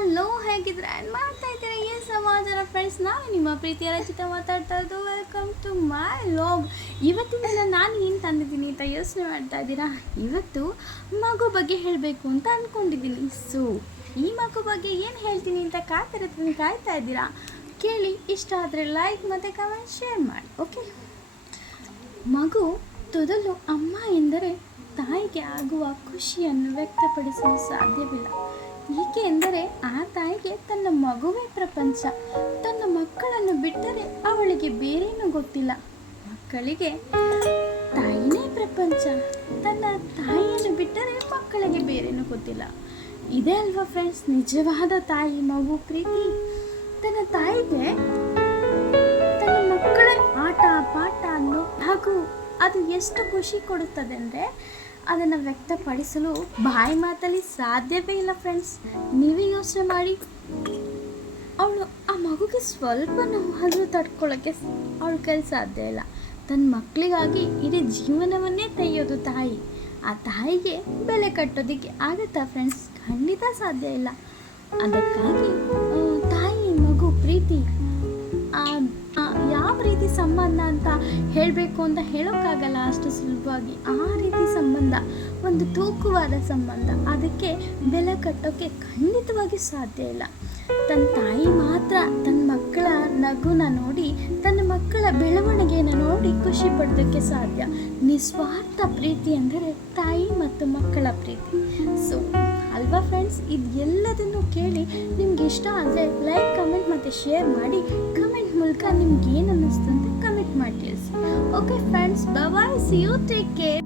Hello, ಹೇಗಿದ್ರೆ and ಮಾಡ್ತಾ ಇದ್ದೀರಾ ಏನು ಸಮಾಚಾರ ಫ್ರೆಂಡ್ಸ್? ನಾನು ನಿಮ್ಮ ಪ್ರೀತಿಯ ರಚಿತ ಮಾತಾಡ್ತಾ ಇದ್ದು. Welcome to my vlog. ಇವತ್ತಿನ ದಿನ ನಾನು ಏನು ತಂದಿದ್ದೀನಿ ಅಂತ ಯೋಚನೆ ಮಾಡ್ತಾ ಇದ್ದೀರಾ? ಇವತ್ತು ಮಗು ಬಗ್ಗೆ ಹೇಳಬೇಕು ಅಂತ ಅಂದ್ಕೊಂಡಿದ್ದೀನಿ. ಸೊ ಈ ಮಗು ಬಗ್ಗೆ ಏನು ಹೇಳ್ತೀನಿ ಅಂತ ಕಾಯ್ತಾ ಇದ್ದೀರಾ? ಕೇಳಿ, ಇಷ್ಟ ಆದರೆ ಲೈಕ್ ಮತ್ತು ಕಮೆಂಟ್ ಶೇರ್ ಮಾಡಿ. ಓಕೆ, ಮಗು ತೊದಲು ಅಮ್ಮ ಎಂದರೆ ತಾಯಿಗೆ ಆಗುವ ಖುಷಿಯನ್ನು ವ್ಯಕ್ತಪಡಿಸಲು ಸಾಧ್ಯವಿಲ್ಲ. ಏಕೆ ಎಂದರೆ ಆ ತಾಯಿಗೆ ತನ್ನ ಮಗುವೇ ಪ್ರಪಂಚ. ತನ್ನ ಮಕ್ಕಳನ್ನು ಬಿಟ್ಟರೆ ಅವಳಿಗೆ ಬೇರೇನೂ ಗೊತ್ತಿಲ್ಲ. ಮಕ್ಕಳಿಗೆ ತಾಯಿನೇ ಪ್ರಪಂಚ. ತನ್ನ ತಾಯಿಯನ್ನು ಬಿಟ್ಟರೆ ಮಕ್ಕಳಿಗೆ ಬೇರೇನೂ ಗೊತ್ತಿಲ್ಲ. ಇದೇ ಅಲ್ವಾ ಫ್ರೆಂಡ್ಸ್ ನಿಜವಾದ ತಾಯಿ ಮಗು ಪ್ರೀತಿ. ತನ್ನ ತಾಯಿಗೆ ತನ್ನ ಮಕ್ಕಳ ಆಟ ಪಾಠ ಅನ್ನೋ ಹಾಗೂ ಅದು ಎಷ್ಟು ಖುಷಿ ಕೊಡುತ್ತದೆ ಅಂದರೆ ಅದನ್ನು ವ್ಯಕ್ತಪಡಿಸಲು ಬಾಯಿ ಮಾತಲ್ಲಿ ಸಾಧ್ಯವೇ ಇಲ್ಲ ಫ್ರೆಂಡ್ಸ್. ನೀವೇ ಯೋಚನೆ ಮಾಡಿ, ಅವಳು ಆ ಮಗುಗೆ ಸ್ವಲ್ಪ ನೋವಾದರೂ ತಡ್ಕೊಳ್ಳೋಕ್ಕೆ ಅವಳ ಕೈಲಿ ಸಾಧ್ಯ ಇಲ್ಲ. ತನ್ನ ಮಕ್ಕಳಿಗಾಗಿ ಇಡೀ ಜೀವನವನ್ನೇ ತೆಗೆಯೋದು ತಾಯಿ. ಆ ತಾಯಿಗೆ ಬೆಲೆ ಕಟ್ಟೋದಕ್ಕೆ ಆಗುತ್ತಾ ಫ್ರೆಂಡ್ಸ್? ಖಂಡಿತ ಸಾಧ್ಯ ಇಲ್ಲ. ಅದಕ್ಕಾಗಿ ತಾಯಿ ಮಗು ಪ್ರೀತಿ ಯಾವ ರೀತಿ ಸಂಬಂಧ ಅಂತ ಹೇಳಬೇಕು ಅಂತ ಹೇಳೋಕ್ಕಾಗಲ್ಲ ಅಷ್ಟು ಸುಲಭವಾಗಿ. ಆ ರೀತಿ ಸಂಬಂಧ ಒಂದು ತೂಕವಾದ ಸಂಬಂಧ. ಅದಕ್ಕೆ ಬೆಲೆ ಕಟ್ಟೋಕ್ಕೆ ಖಂಡಿತವಾಗಿ ಸಾಧ್ಯ ಇಲ್ಲ. ತನ್ನ ತಾಯಿ ಮಾತ್ರ ತನ್ನ ಮಕ್ಕಳ ನಗುನ ನೋಡಿ, ತನ್ನ ಮಕ್ಕಳ ಬೆಳವಣಿಗೆಯನ್ನು ನೋಡಿ ಖುಷಿ ಪಡೋದಕ್ಕೆ ಸಾಧ್ಯ. ನಿಸ್ವಾರ್ಥ ಪ್ರೀತಿ ಅಂದರೆ ತಾಯಿ ಮತ್ತು ಮಕ್ಕಳ ಪ್ರೀತಿ. ಸೊ ಅಲ್ವಾ ಫ್ರೆಂಡ್ಸ್? ಇದು ಎಲ್ಲದನ್ನು ಕೇಳಿ ನಿಮ್ಗೆ ಇಷ್ಟ ಆದರೆ ಲೈಕ್, ಕಮೆಂಟ್ ಮತ್ತು ಶೇರ್ ಮಾಡಿ. ಕಮೆಂಟ್ ಮೂಲಕ ನಿಮ್ಗೆ ಏನು ಅನ್ನಿಸ್ತು ಅಂತ ಕಮೆಂಟ್ ಮಾಡಿ ತಿಳಿಸಿ. Okay friends, bye, see you, take care.